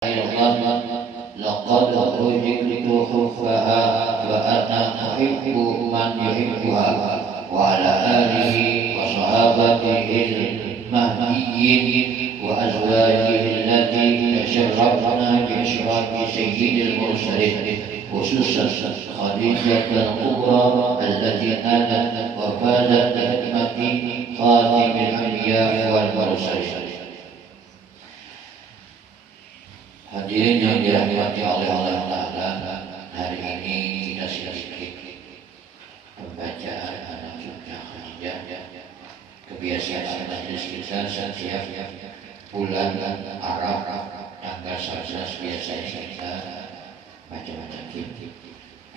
Allah laqad rujitu khuffaha wa ana uhibbu man yuhibbuha wa ala alihi wa sahabatihi al-mahdiyyin wa azwajihi allati tasharrafna bi ishraqi sayyidil mursalin khususan Khadijah al-Kubra allati nalat wa fazat bi khidmati khatimil anbiya wal mursalin. Hadirin yang dirahmati oleh Allah Ta'ala, hari ini kita sedikit pembacaan anak cucu Khadijah. Kebiasaan majlis kita setiap bulan Arab tanggal 11 biasanya kita baca-baca kitab.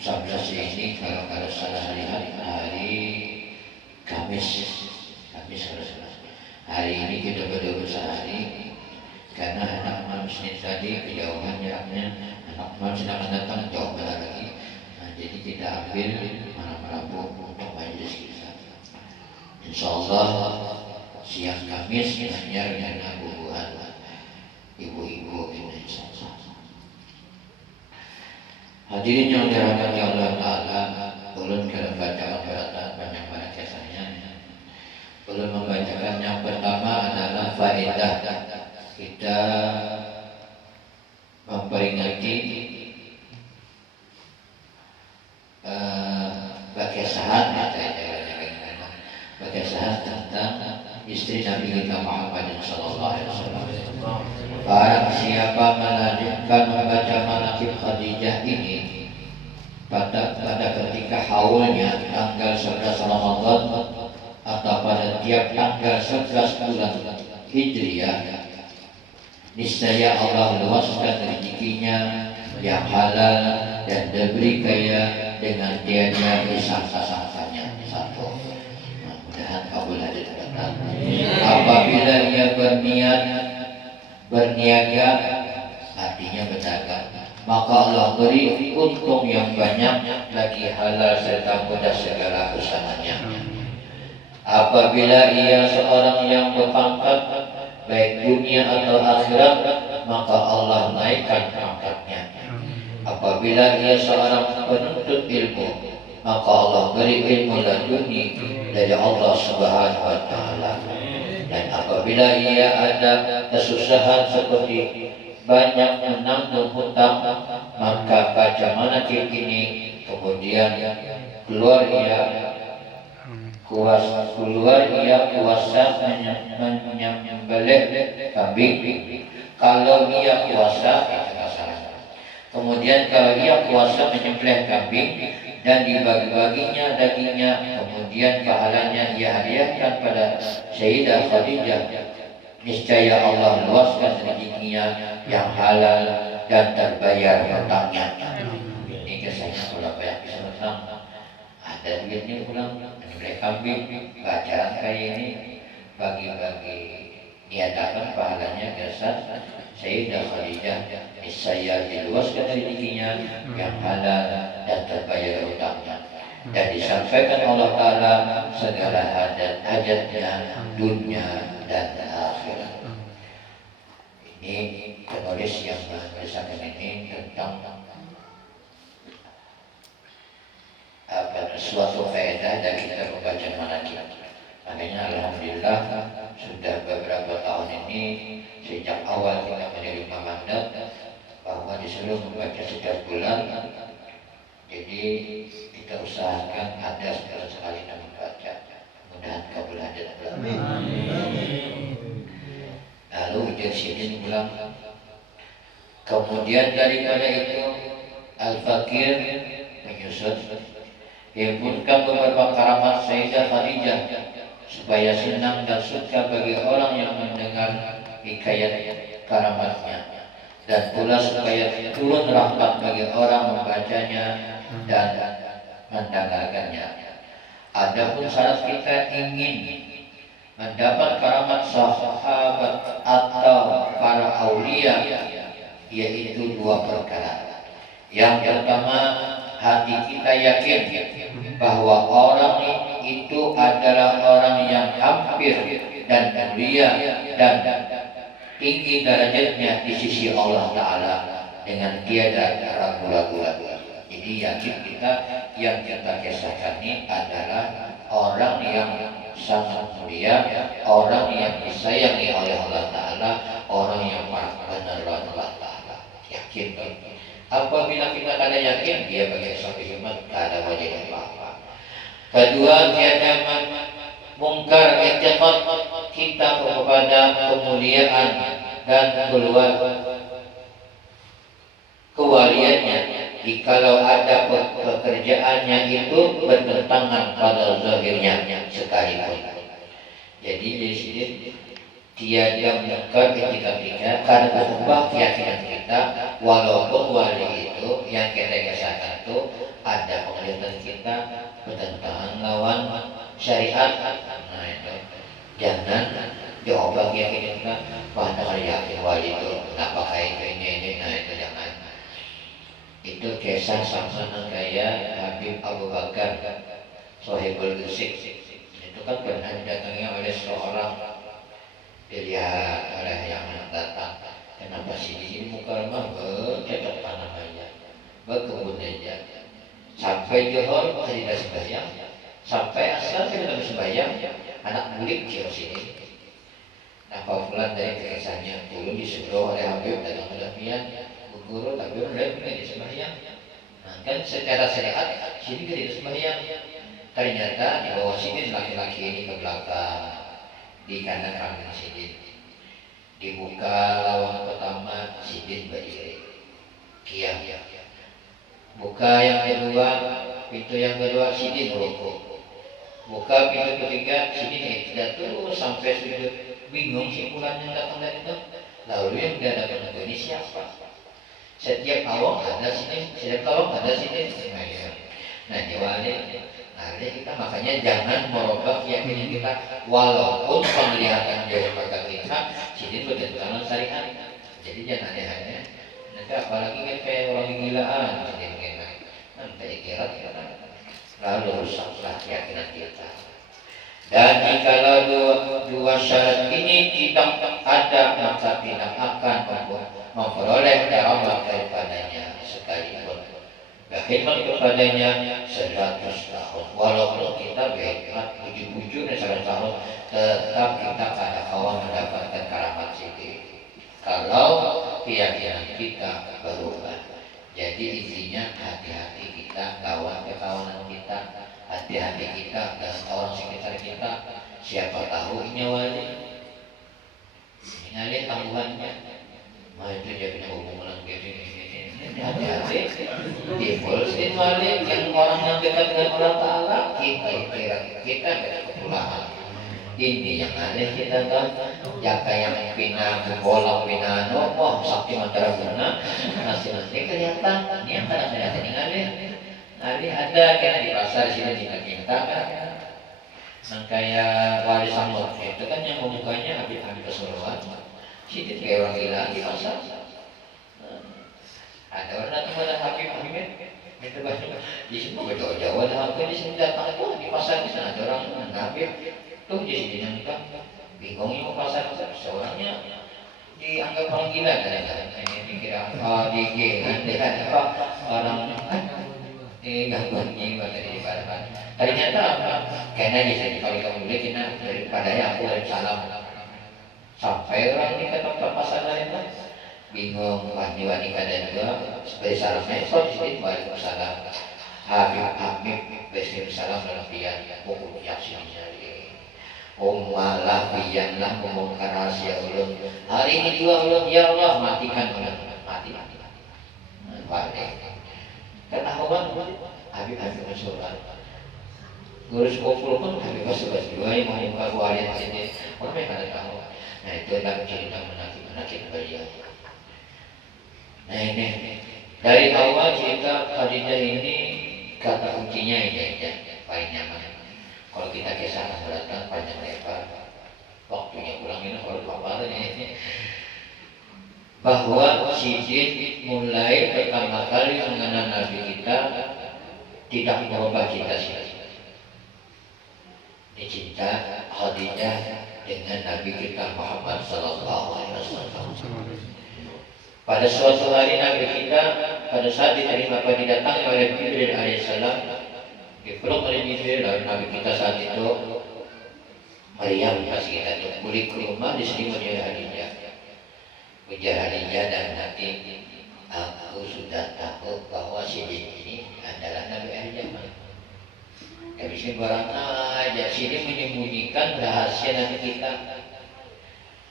11 ini kalau salah lihat hari Kamis kalau salah. Hari ini kita berdua sehari. Karena anak malam Senin tadi kejauhan jaraknya, anak malam sedang datang jauh lagi. Nah, jadi kita ambil malam Rabu untuk majelis kita. Insya Allah siang Kamis hanya dengan bubuhan ibu-ibu ini insya Allah. Hadirin yang dirahmati Allah Ta'ala, ulun kalau bacaan berat banyak kisahnya. Ulun membacakan yang pertama adalah faedah. Kita memperingati kesahan tentang istri Nabi kita Muhammad sallallahu alaihi wasallam. Barang siapa melanjutkan membaca manaqib Khadijah ini pada ketika haulnya tanggal 11 Ramadan atau pada tiap tanggal 11 bulan Hijriah, niscaya Allah luaskan rezekinya yang halal dan diberi kaya dengan tiada disangka-sangkanya. Satu, mudah-mudahan kabul hajat kita. Apabila ia berniaga, artinya berdagang, maka Allah beri untung yang banyak lagi halal serta mudah segala usahanya. Apabila ia seorang yang berpangkat baik dunia atau akhirat, maka Allah naikkan pangkatnya. Apabila ia seorang penuntut ilmu, maka Allah beri ilmu laduni dari Allah Subhanahu wa Ta'ala. Dan apabila ia ada kesusahan seperti banyak menanggung hutang, maka baca manaqib ini, kemudian keluar ia kuasa menyembelih kambing. Kalau ia kuasa, kemudian kalau ia kuasa menyembelih kambing dan dibagi-baginya dagingnya, kemudian pahalanya ia hadiahkan pada Sayyidah Khadijah, niscaya Allah luaskan rezekinya yang halal dan terbayar hutangnya. Ini kisahnya kalau banyak bisa hutang, ada duitnya pulang menyembelih kambing, bacaan kayak ini bagi-bagi niadakan pahalanya jasad Sayyidah Khadijah, niscaya diluaskan rezekinya yang halal dan terbayar hutangnya, dan disampaikan Allah Ta'ala segala hajatnya dunia dan akhirat. Ini penulis yang menuliskan ini tentang suatu faedah dan kita membaca manaqib. Makanya alhamdulillah sudah beberapa tahun ini sejak awal kita menerima mandat bahwa disuruh membaca setiap bulan. Jadi kita usahakan ada sekali membaca. Mudah-mudahan kabul hajat. Lalu Ujung Sidin bilang, kemudian daripada itu Al-Fakir menyusun himpunkan beberapa karamat Sayyidah Khadijah supaya senang dan suka bagi orang yang mendengar hikayat karamatnya, dan pula supaya turun rahmat bagi orang membacanya dan mendengarkannya. Adapun syarat kita ingin mendapat karamat sahabat atau para aulia, yaitu dua perkara. Yang pertama, hati kita yakin bahwa orang itu adalah orang yang hampir dan mulia dan tinggi derajatnya di sisi Allah Ta'ala dengan tiada ragu-ragu. Jadi yakin kita yang kita kisahkan ini adalah orang yang sangat mulia, orang yang disayangi oleh Allah Ta'ala, orang yang benar Allah Ta'ala. Yakin gitu. Apabila kita kada yakin, dia bagi suatu hikmat kada wajib apa-apa. Kedua, tiada mungkar i'tiqad kita kepada kemuliaan dan keluar kewaliannya. Jikalau ada pekerjaannya itu bertentangan pada zahirnya sekalipun. Jadi di sini tiada mungkar ketika karena ubah keyakinan kita, walaupun wali itu yang kita kisahkan itu ada penglihatan kita bertentangan lawan syariat. Nah itu jangan diubah keyakinan kita. Padahal yakin wali itu kenapa kayak ini. Nah itu jangan. Itu kisah sama kayak Habib Abu Bakar Sohibul Gusik. Itu kan pernah didatangi oleh seorang, dilihat oleh yang datang, kenapa sih di sini muka rumah bercocok tanam aja, berkebun aja, sampai johor tidak sembahyang, sampai asal tidak sembahyang, anak murid kira sini. Nah, Fulan dari kisahnya dulu disuruh oleh Habib datang ke Dafian guru, tapi orang tidak sembahyang. Nah, kan secara syariat sini tidak sembahyang. Ternyata di bawah sini laki-laki ini ke belakang, di kanan kambing sidin, dibuka lawang pertama, sidin berdiri kiam, buka yang kedua, pintu yang kedua, sidin merokok, buka pintu ketiga, sidin tidak terus sampai sujud. Bingung si Fulan yang datang dari itu, lalu yang tidak datang ini siapa? Setiap awang ada sini, setiap awang ada sini. Nah, jadi kita makanya jangan merubah keyakinan kita, walaupun penglihatan jauh pada kita sini bertentangan syariat. Jadi jangan aneh-aneh. Nanti apalagi kan kayak orang gilaan, nanti kira lalu rusaklah keyakinan kita. Dan jikalau dua syarat ini tidak ada, maka tidak akan memperoleh Allah daripadanya sekalipun. Berkhidmat kepadanya 100 tahun. Walaupun kita berkhidmat 7 dan 100 tahun, tetap kita kada kawan mendapatkan karamat sini. Kalau keyakinan kita berubah. Jadi intinya hati-hati kita lawan kekawanan kita, hati-hati kita dan orang sekitar kita. Siapa tahu ini wali, ini tangguhannya. Nah itu dia punya hubungan gini. Hati-hati. Timbul sin wali yang orang yang dekat dengan Allah Ta'ala, kita kepulauan. Ini yang aneh kita kan, jaka yang pina bola pina nopo sakti mantara guna nanti kelihatan. Ini yang kadang-kadang aneh. Nanti ada kena di pasar sini kita kan, yang kayak wali samud itu kan yang membukanya habis keseluruhan. Sini kayak orang gila di pasar. Ada orang datang pada Habib minta baju di sini Jawa ada Habib di sini datang itu di pasar di sana ada orang Habib tuh di sini nanti bingungnya mau pasar seorangnya dianggap orang gila kadang-kadang ini dikira dia apa orang gangguan jiwa dari ibadah. Ternyata apa? Karena jadi kalau kamu boleh kita daripada aku dari salam sampai orang ini ke tempat pasar lain bingung wani-wani kadang juga sebagai salamnya so di sini Waalaikumsalam Habib Bismillah salam dalam pian buku yaksinya malah pianlah membongkar rahasia ulun hari ini juga ulun ya Allah matikan mati balik karena Habib Rasulullah guru sekolah pun Habib Rasulullah juga yang membuka kualitas ini orang yang kada tahu. Nah itu adalah cerita menakik beliau. Nah ini dari awal cerita Khadijah ini kata kuncinya ini aja paling nyaman. Kalau kita kisah datang panjang lebar, waktunya kurang ini kalau apa ini bahwa Sidin mulai pertama kali mengenal Nabi kita tidak merubah cinta. Ini cinta Khadijah dengan Nabi kita Muhammad Sallallahu Alaihi Wasallam. Pada suatu hari Nabi kita pada saat diterima didatangi oleh Jibril alaihissalam, dipeluk oleh Jibril, lalu Nabi kita saat itu Maryam pas kita itu balik ke rumah diselimut oleh Khadijah. Ujar Khadijah dan nanti aku sudah tahu bahwa Sidin ini adalah Nabi akhir zaman. Tapi sini barang aja Sidin menyembunyikan rahasia Nabi kita.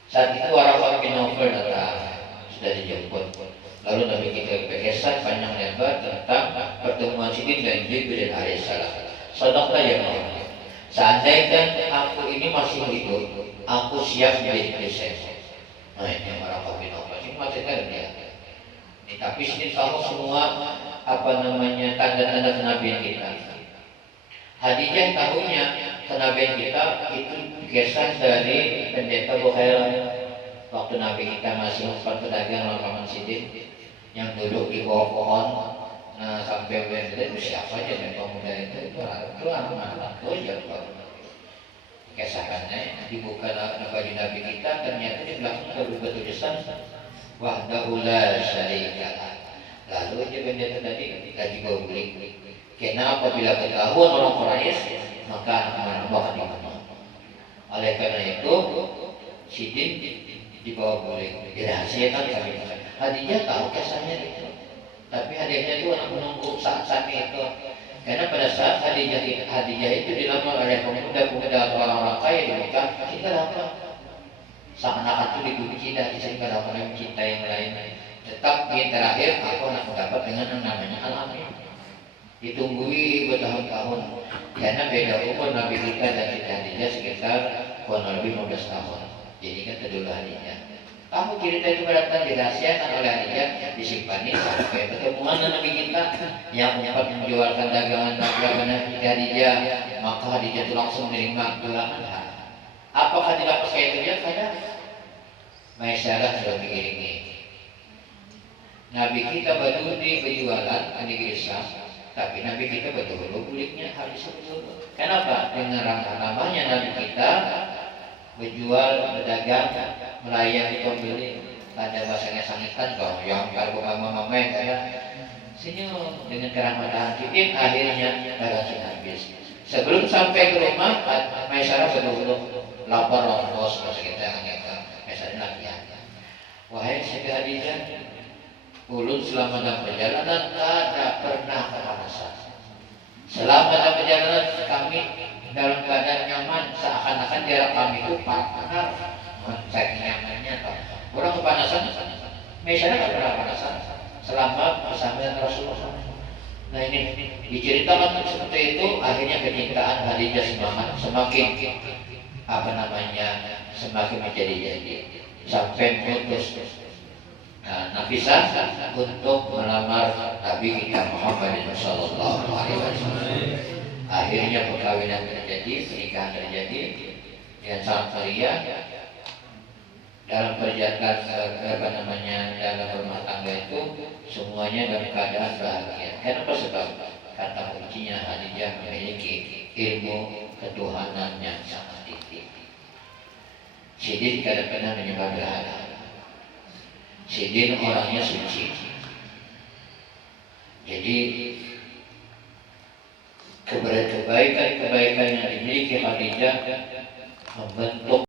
Saat itu Waraqah bin Nawfal datang, sudah dijemput. Lalu Nabi kita berkisah panjang lebar tentang pertemuan Sidin dan Jibril alaihissalam. Sadaqah ya Muhammad. Seandainya aku ini masih hidup, aku siap menjadi presiden. Nah ini Waraqah bin Nawfal ini maksudnya dia. Tapi Sidin tahu semua tanda-tanda kenabian kita. Khadijah tahunya kenabian kita itu kisah dari pendeta Bukhairah. Waktu Nabi kita masih sempat pedagang lapangan Sidin yang duduk di bawah pohon, nah sampai itu siapa aja yang pemuda itu anak aja kisahkannya dibuka baju Nabi kita, ternyata di belakang terbuka tulisan wahdahu la syarika lah. Lalu dia pendeta tadi lagi bawa beli. Karena apabila ketahuan orang Quraisy maka anak akan dibunuh. Oleh karena itu Sidin dibawa beli, dirahasiakan kami. Khadijah tahu kisahnya itu, tapi hadiahnya itu anak menunggu saat itu. Karena pada saat Khadijah itu dilamar oleh pemuda-pemuda atau orang-orang kaya di Mekah, kita dapat sang anak itu dikunci dan sehingga dapat mencintai yang lain. Tetap di terakhir aku anak mendapat dengan yang namanya Al-Amin. Ditunggui bertahun-tahun karena beda umur Nabi kita dan Khadijah sekitar kurang lebih 15 tahun. Jadi kan kedua Khadijah. Kamu cerita itu berdatang dirahasiakan oleh Khadijah, disimpan sampai pertemuan Nabi kita yang menyapat menjualkan dagangan Khadijah, maka Khadijah itu langsung menerima gelangan. Apakah tidak percaya itu dia? Karena Maisyarah sudah mengiringi Nabi kita berdiri berjualan di negeri Syam, tapi Nabi kita betul-betul kulitnya habis dulu. Kenapa? Dengan namanya Nabi kita berjual, berdagang, melayani pembeli. Ada bahasanya sangitan kalau yang kalau mama yang kayak senyum dengan keramatan Sidin, akhirnya dagang habis. Sebelum sampai ke rumah, Maisyarah betul-betul lapar ongkos masa kita hanya Maisyarah latihan. Wahai Siti Khadijah, ulun selama dalam perjalanan tidak pernah kepanasan. Selama dalam perjalanan kami dalam keadaan nyaman, seakan-akan jarak kami itu panas. Saking nyamannya toh. Orang kepanasan, Maisyarah tidak pernah kepanasan selama bersama dengan Rasulullah. Nah ini diceritakan seperti itu, akhirnya kecintaan Khadijah semakin semakin menjadi sampai mengutus Nafisah untuk melamar Nabi kita Muhammad Sallallahu Alaihi Wasallam. Akhirnya perkawinan terjadi, pernikahan terjadi dengan sangat meriah. Dalam perjalanan dalam rumah tangga itu semuanya dalam keadaan bahagia. Kenapa? Sebab kata kuncinya Khadijah memiliki ilmu ketuhanan yang sangat tinggi. Sidin tidak pernah menyembah berhala. Sidin orangnya suci. Jadi kebaikan yang dimiliki Khadijah membentuk